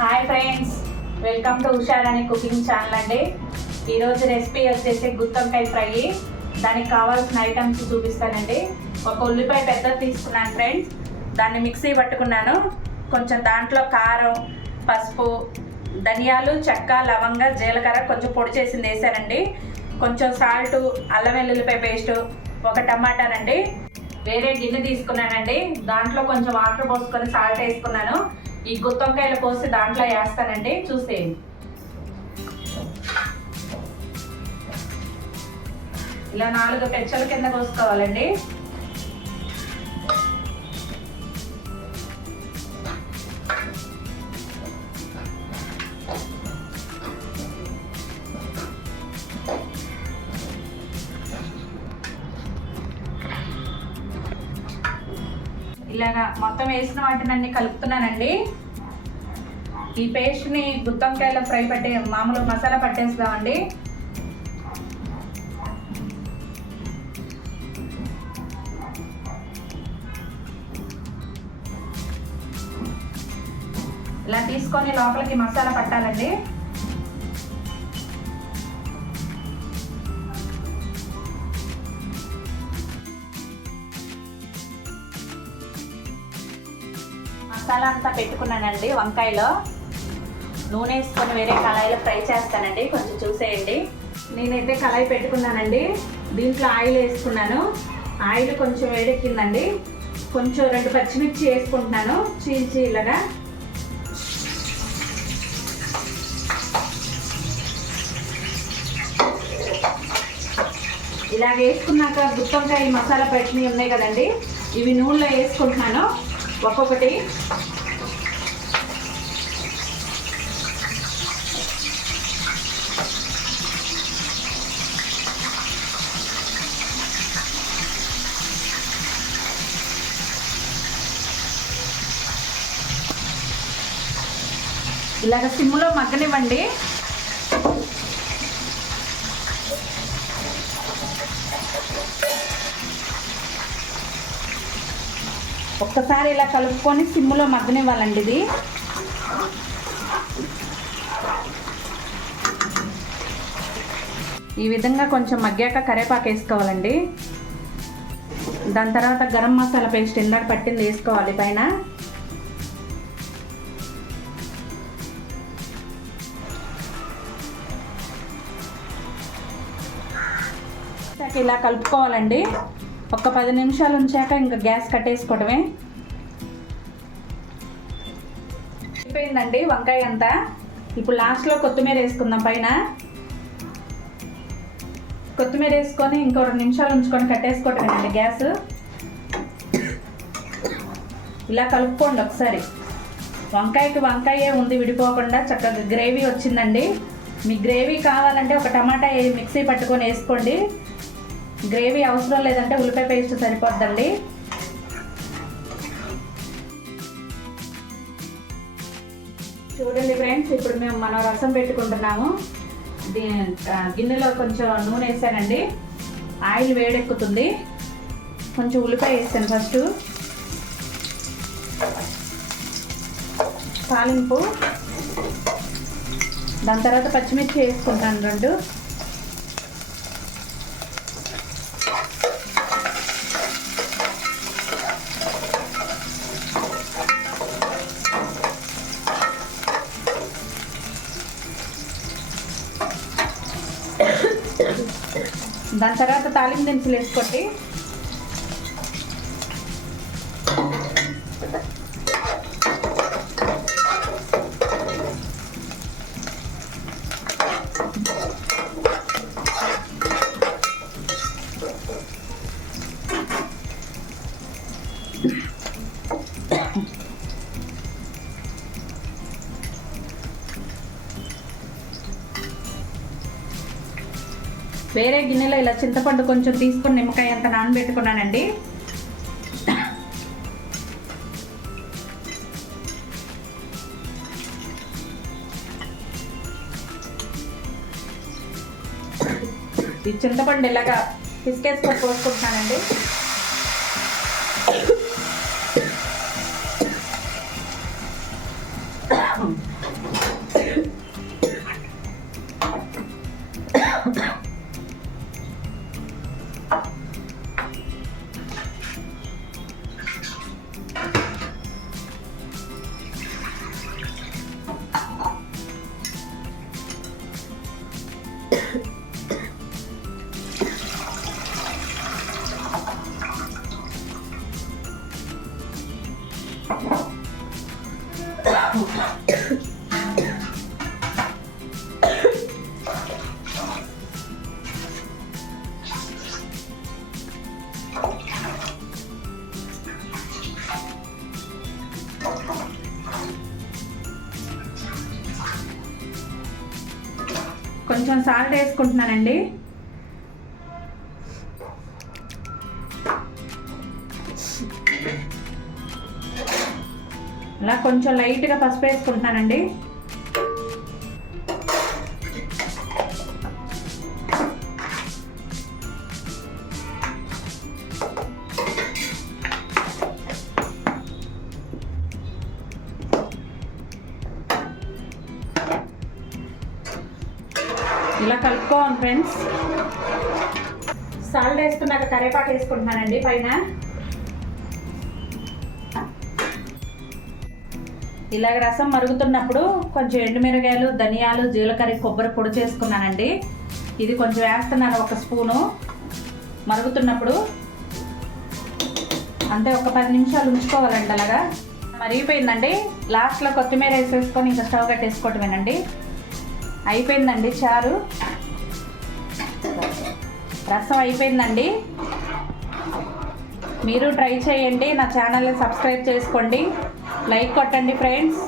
Hi friends welcome to Usharani cooking channel అండి. ఈరోజు recipe వచ్చేసి గుత్తొంకాయ ఫ్రై. దానికి కావాల్సిన ఐటమ్స్ చూపిస్తానండి. ఒక ఉల్లిపాయ పెద్దది తీసుకున్నాను ఫ్రెండ్స్. దాన్ని మిక్సీ పట్టుకున్నాను. కొంచెం దాంట్లో కారం పసుపు ధనియాలు చెక్క లవంగ జీలకర్ర కొంచెం పొడి చేసింది వేసానండి. కొంచెం సాల్ట్ అల్లం వెల్లుల్లిపాయ పేస్ట్ ఒక టమాటానండి వేరే గిన్నె తీసుకున్నానండి. దాంట్లో కొంచెం వాటర్ పోసుకొని సాల్ట్ వేసుకున్నాను. ఈ గుత్తొంకాయలు కోసి దాంట్లో వేస్తానండి చూసేయండి. ఇలా నాలుగు పెచ్చల కింద కోసుకోవాలండి. ఇలాగా మొత్తం వేసిన వాటిని అన్ని కలుపుతున్నానండి. ఈ పేస్ట్ని గుత్తంకాయలో ఫ్రై పట్టే మామూలు మసాలా పట్టేస్తామండి. ఇలా తీసుకొని లోపలికి మసాలా పట్టాలండి. మసాలా అంతా పెట్టుకున్నానండి వంకాయలో. నూనె వేసుకొని వేరే కళాయిలో ఫ్రై చేస్తానండి. కొంచెం చూసేయండి. నేనైతే కళాయి పెట్టుకున్నానండి. దీంట్లో ఆయిల్ వేసుకున్నాను. ఆయిల్ కొంచెం వేడెక్కిందండి. కొంచెం రెండు పచ్చిమిర్చి వేసుకుంటున్నాను. చీల్చి ఇలాగా. ఇలా వేసుకున్నాక గుత్తొంకాయ మసాలా పెట్టినవి ఉన్నాయి కదండి. ఇవి నూనెలో వేసుకుంటున్నాను. ఒక్కొక్కటి. ఇలాగ సిమ్లో మగ్గనివ్వండి. ఒక్కసారి ఇలా కలుపుకొని సిమ్లో మగ్గనివ్వాలండి ఇది. ఈ విధంగా కొంచెం మగ్గాక కరేపాకు వేసుకోవాలండి. దాని తర్వాత గరం మసాలా పేస్ట్ ఇందాక పట్టింది వేసుకోవాలి పైన. ఇలా కలుపుకోవాలండి. ఒక పది నిమిషాలు ఉంచాక ఇంకా గ్యాస్ కట్టేసుకోవడమే అయిపోయిందండి వంకాయ అంతా. ఇప్పుడు లాస్ట్లో కొత్తిమీర వేసుకుందాం పైన. కొత్తిమీర వేసుకొని ఇంకో రెండు నిమిషాలు ఉంచుకొని కట్టేసుకోవటమేనండి గ్యాస్. ఇలా కలుపుకోండి ఒకసారి. వంకాయకి వంకాయే ఉంది విడిపోకుండా చక్కగా గ్రేవీ వచ్చిందండి. మీకు గ్రేవీ కావాలంటే ఒక టమాటా మిక్సీ పట్టుకొని వేసుకోండి. గ్రేవీ అవసరం లేదంటే ఉల్లిపాయ పేస్ట్ సరిపోద్దండి. చూడండి ఫ్రెండ్స్ ఇప్పుడు మేము మనం రసం పెట్టుకుంటున్నాము. గిన్నెలో కొంచెం నూనె వేసానండి. ఆయిల్ వేడెక్కుతుంది. కొంచెం ఉల్లిపాయ వేసాను ఫస్ట్. తాలింపు. దాని తర్వాత పచ్చిమిర్చి వేసుకుంటాను రెండు. దాని తర్వాత తాలింపు దినుసులు వేసుకోండి. వేరే గిన్నెలో ఇలా చింతపండు కొంచెం తీసుకొని నిమ్మకాయ అంత నానబెట్టుకున్నానండి. ఈ చింతపండు ఇలాగా పిసికేసుకొని పోసుకుంటున్నానండి Oh, కొంచెం సాల్ట్ వేసుకుంటున్నానండి. ఇలా కొంచెం లైట్గా పసుపు వేసుకుంటున్నానండి. బాగుంది ఫ్రెండ్స్ సాల్ట్ వేసుకున్నాక కరివేపాకు వేసుకుంటున్నానండి పైన. ఇలాగ రసం మరుగుతున్నప్పుడు కొంచెం ఎండుమిరగాయలు ధనియాలు జీలకర్ర కొబ్బరి పొడి చేసుకున్నానండి. ఇది కొంచెం వేస్తున్నాను ఒక స్పూను. మరుగుతున్నప్పుడు అంతే ఒక పది నిమిషాలు ఉంచుకోవాలండి అలాగా. మరిగిపోయిందండి. లాస్ట్లో కొత్తిమీర వేసేసుకొని ఇంకా స్టవ్ కట్టేసుకోవటమేనండి. అయిపోయిందండి చారు. రసం అయిపోయిందండి. మీరు ట్రై చేయండి నా ఛానల్ని సబ్స్క్రైబ్ చేసుకోండి. లైక్ కొట్టండి ఫ్రెండ్స్.